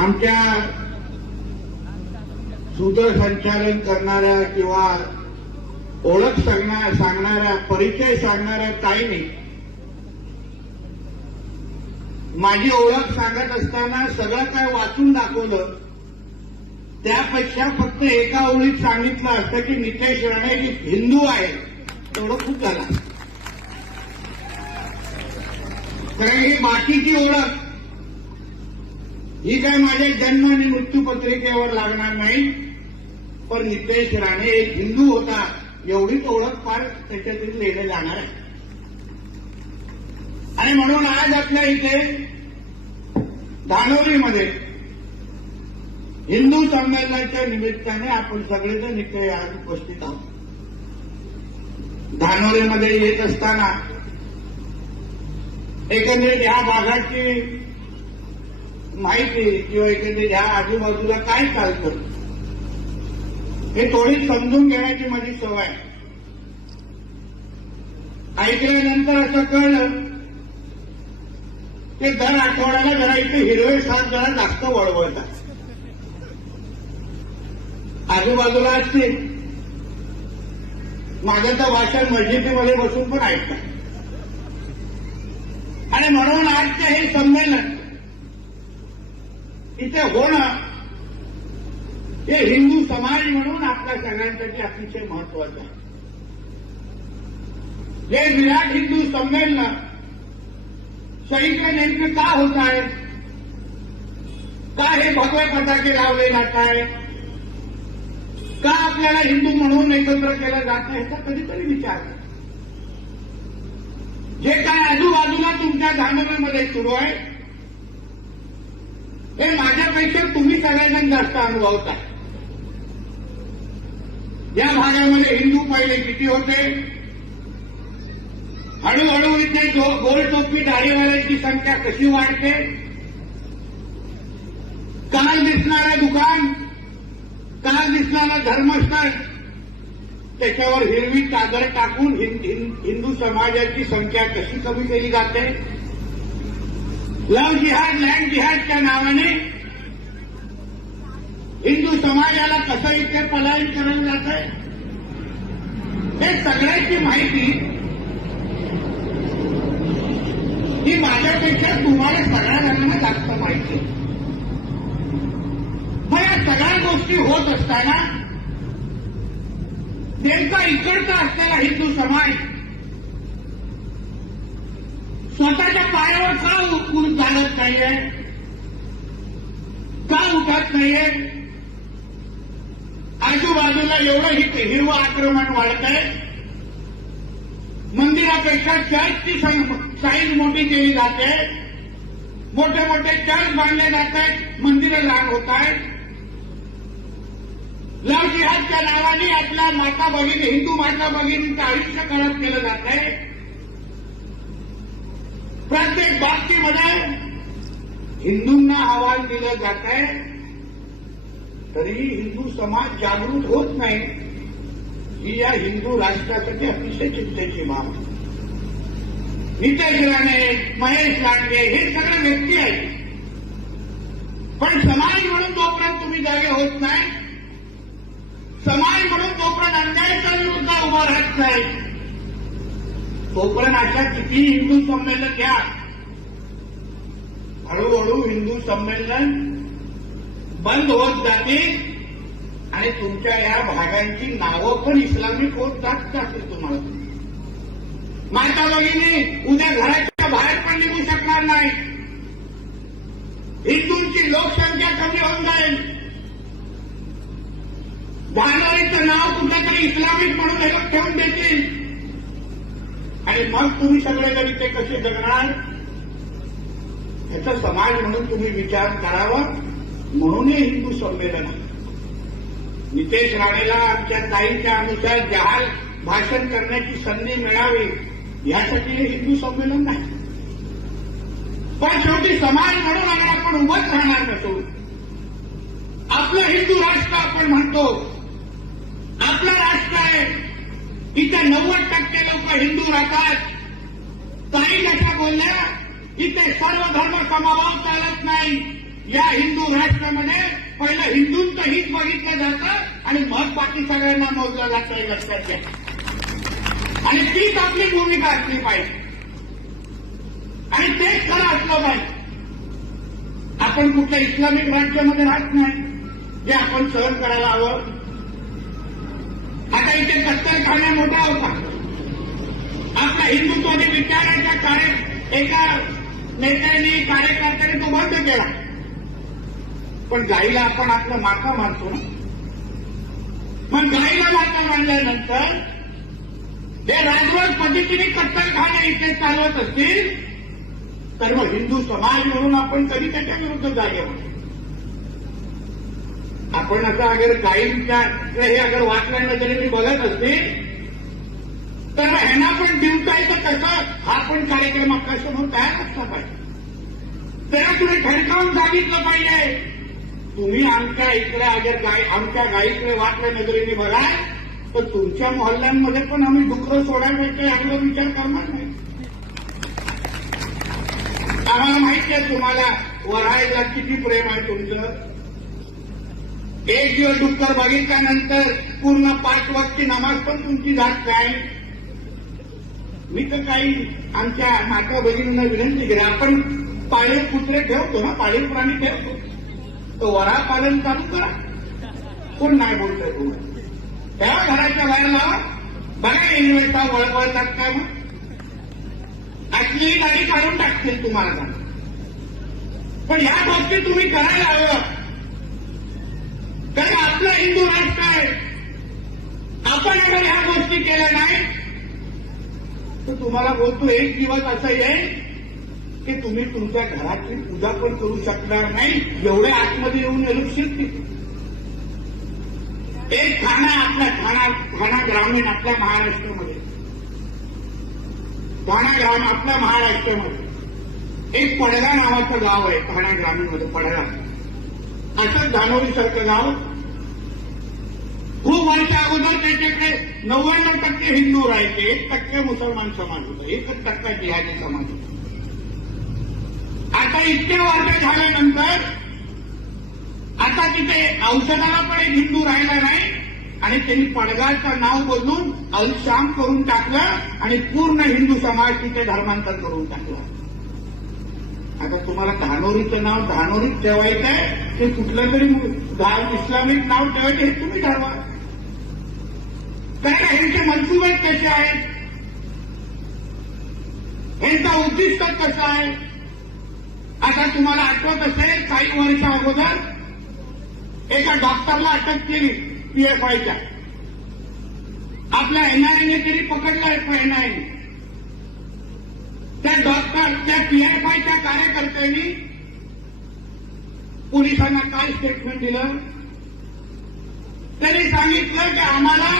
आमच्या सूत्रसंचालन करणाऱ्या किंवा ओळख सांगणाऱ्या परिचय सांगणाऱ्या ताईने माझी ओळख सांगत असताना सगळं काय वाचून दाखवलं. त्यापेक्षा फक्त एका ओळीत सांगितलं असतं की नितेश राणे ही हिंदू आहे, तेवढं खूप झालं. कारण ही बाकीची ओळख ही काय माझ्या जन्म आणि मृत्यू पत्रिकेवर लागणार नाही. पण नितेश राणे एक हिंदू होता एवढीच ओळख फार त्याच्यातून लिहिलं जाणार आहे. आणि म्हणून आज आपल्या इथे धानोरीमध्ये हिंदू संमेलनाच्या निमित्ताने आपण सगळेजण इथे आज उपस्थित आहोत. धानोरीमध्ये येत असताना एकंदरीत ह्या भागाची माहिती किंवा एकंदरीत ह्या आजूबाजूला काय चालतं हे थोडी समजून घेण्याची माझी सवय आहे. ऐकल्यानंतर असं कळलं की दर आठवड्याला जरा इथे हिरवे साप जरा जास्त वळवळतात. आजूबाजूला असतील माझं तर भाषण मस्जिदीमध्ये बसून पण ऐकतात. आणि म्हणून आजचे हे संमेलन इथे होणं हे हिंदू समाज म्हणून आपल्या सगळ्यांसाठी अतिशय महत्वाचं आहे. हे विराट हिंदू संमेलन सगळीकडे नेमकं का होत आहे, का हे भगवे पताके लावले जात आहे, का आपल्याला हिंदू म्हणून एकत्र केलं जात आहे, याचा कधीतरी विचार करा. जे काय आजूबाजूला तुमच्या धानोरीमध्ये सुरू आहे हे माझ्यापेक्षा तुम्ही सगळेजण जास्त अनुभवता. या भागामध्ये हिंदू पहिले किती होते, हळूहळू इथे गोल टोपी दाढीवाल्यांची संख्या कशी वाढते, काल दिसणारं दुकान, काल दिसणारं धर्मस्थळ त्याच्यावर हिरवी चादर टाकून हिंदू समाजाची संख्या कशी कमी केली जाते. लव्ह जिहाद लँड जिहादच्या नावाने हिंदू समाजाला कसं इथे पलायन केलं जातंय हे सगळ्याची माहिती ही माझ्यापेक्षा तुम्हाला सगळ्या जणांना जास्त माहिती आहे. मग या सगळ्या गोष्टी होत असताना नेमका इकडचा असलेला हिंदू समाज स्वतःच्या पायावर का चालत नाहीये, का उठत नाहीये. आजूबाजूला एवढं हिरवं आक्रमण वाढतंय. मंदिरापेक्षा चर्चची साईज मोठी केली जाते, मोठे मोठे चर्च बांधले जात आहेत, मंदिरं लहान होत आहेत. लव्ह जिहादच्या नावाने आपल्या माता भगिनी हिंदू माता भगिनींचं आयुष्य खराब केलं जात आहे. प्रत्येक बाबतीमध्ये हिंदूंना आव्हान दिलं जात आहे, तरीही हिंदू समाज जागृत होत नाही. ही या हिंदू राष्ट्रासाठी अतिशय चिंतेची बाब. नितेश राणे, महेश लांडगे हे सगळे व्यक्ती आहेत, पण समाज म्हणून जोपर्यंत तुम्ही जागे होत नाही, समाज म्हणून जोपर्यंत अन्यायाच्या विरुद्ध उभा राहत नाही, तोपर्यंत अशा किती हिंदू संमेलन घ्या, हळूहळू हिंदू संमेलन बंद होत जातील आणि तुमच्या या भागांची नावं पण इस्लामिक होत जात जातील. तुम्हाला माता भगिनी उद्या घराच्या बाहेर पण निघू शकणार नाही. हिंदूंची लोकसंख्या कमी होऊन जाईल. धानोरीचं नाव कुठेतरी इस्लामिक म्हणून हे ठेवून देतील आणि मग तुम्ही सगळेजण इथे कसे जगणार याचा समाज म्हणून तुम्ही विचार करावा. म्हणून हे हिंदू संमेलन आहे. नितेश राणेला आमच्या ताईंच्या अनुसार जहाल भाषण करण्याची संधी मिळावी यासाठी हे हिंदू संमेलन नाही. पण शेवटी समाज म्हणून आणि आपण उभंच राहणार नसू. आपलं हिंदू राष्ट्र आपण म्हणतो, आपलं राष्ट्र आहे, इथे 90% लोक हिंदू राहतात. काही जशा बोलल्या इथे सर्व धर्म समभाव चालत नाही. या हिंदू राष्ट्रामध्ये पहिलं हिंदूंचं हित बघितलं जातं आणि मग बाकी सगळ्यांना मोजलं जातं, हे लक्षात घ्या. आणि तीच आपली भूमिका असली पाहिजे आणि तेच खरं असलं पाहिजे. आपण कुठल्या इस्लामिक राज्यामध्ये राहत नाही जे आपण सहन करायला हवं. आता इथे कत्तलखाना मोठा होता. आपल्या हिंदुत्वादी विचाराच्या एका नेत्याने कार्यकर्त्याने तो बंद केला. पण गाईला आपण आपलं माथा मारतो ना. मग गाईला माथा मारल्यानंतर हे राजवट पद्धतीने कत्तलखाना इथे चालवत असतील तर मग हिंदू समाज म्हणून आपण कधी त्याच्या विरुद्ध जागे म्हणतो. आपण असं अगर गाईंच्या हे अगर वाचल्या नजरेने बघत असतील तर ह्यांना पण दिवसायचं कसं हा पण कार्यक्रम आपल्यासमोर तयार असला पाहिजे. त्याला तुम्ही ठणकावून सांगितलं पाहिजे तुम्ही आमच्या इकडे अगर आमच्या गाईकडे वाचल्या नजरेने बघाल तर तुमच्या मोहल्ल्यांमध्ये पण आम्ही डुकरं सोडायचं याचा विचार करणार नाही. आम्हाला माहिती आहे तुम्हाला वऱ्हाडला किती प्रेम आहे तुमचं. एक दिवस डुक्कर बघितल्यानंतर पूर्ण 5 वक्तची नमाज पण तुमची जात काय. मी तर काही आमच्या माता भगिनींना विनंती केली आपण पाळीव कुत्रे ठेवतो ना, पाळीव प्राणी ठेवतो तो वऱ्हाड पालन चालू करा. कोण नाही बोलतोय तुम्हाला. तेव्हा घराच्या बाहेर लावा बघा इन्व्हेस्टा वळवळतात काय मग असली गाडी काढून टाकतील तुम्हाला. पण ह्या गोष्टी तुम्ही करायला हवं कारण आपलं हिंदू राष्ट्र आहे. आपण अगर ह्या गोष्टी केल्या नाही तर तुम्हाला बोलतो एक दिवस असं येईल की तुम्ही तुमच्या घराची पूजा पण करू शकणार नाही. एवढे आतमध्ये येऊन एलुपशील की एक ठाणा आपल्या ठाणा ग्रामीण आपल्या महाराष्ट्रामध्ये आपल्या महाराष्ट्रामध्ये एक पडगा नावाचं गाव आहे. ठाणा ग्रामीणमध्ये पडगा असंच धानोरीसारखं गाव खूप वर्ष अगोदर त्याच्याकडे 99% हिंदू राहायचे, 1% मुसलमान समाज होता, 1% जिहादी समाज होता. आता इतक्या वर्ष झाल्यानंतर आता तिथे औषधाला पण एक हिंदू राहिला नाही आणि त्यांनी पडगाचं नाव बदलून अल-शाम करून टाकलं आणि पूर्ण हिंदू समाज तिथे धर्मांतर करून टाकलं. आता तुम्हाला धानोरीचं नाव धानोरीत ठेवायचंय ते कुठलं तरी इस्लामिक नाव ठेवायचं हे तुम्ही ठरवा. कारण ह्यांचे मनसुबे कसे आहेत, ह्यांचा उद्दिष्ट कसं आहे. आता तुम्हाला आठवत असेल काही वर्ष अगोदर एका डॉक्टरला अटक केली पीएफआयच्या. आपल्या एनआयएने तरी पकडलं एनआयएने. त्या पीएफआयच्या कार्यकर्त्यांनी पोलिसांना काय स्टेटमेंट दिलं. त्यांनी सांगितलं की आम्हाला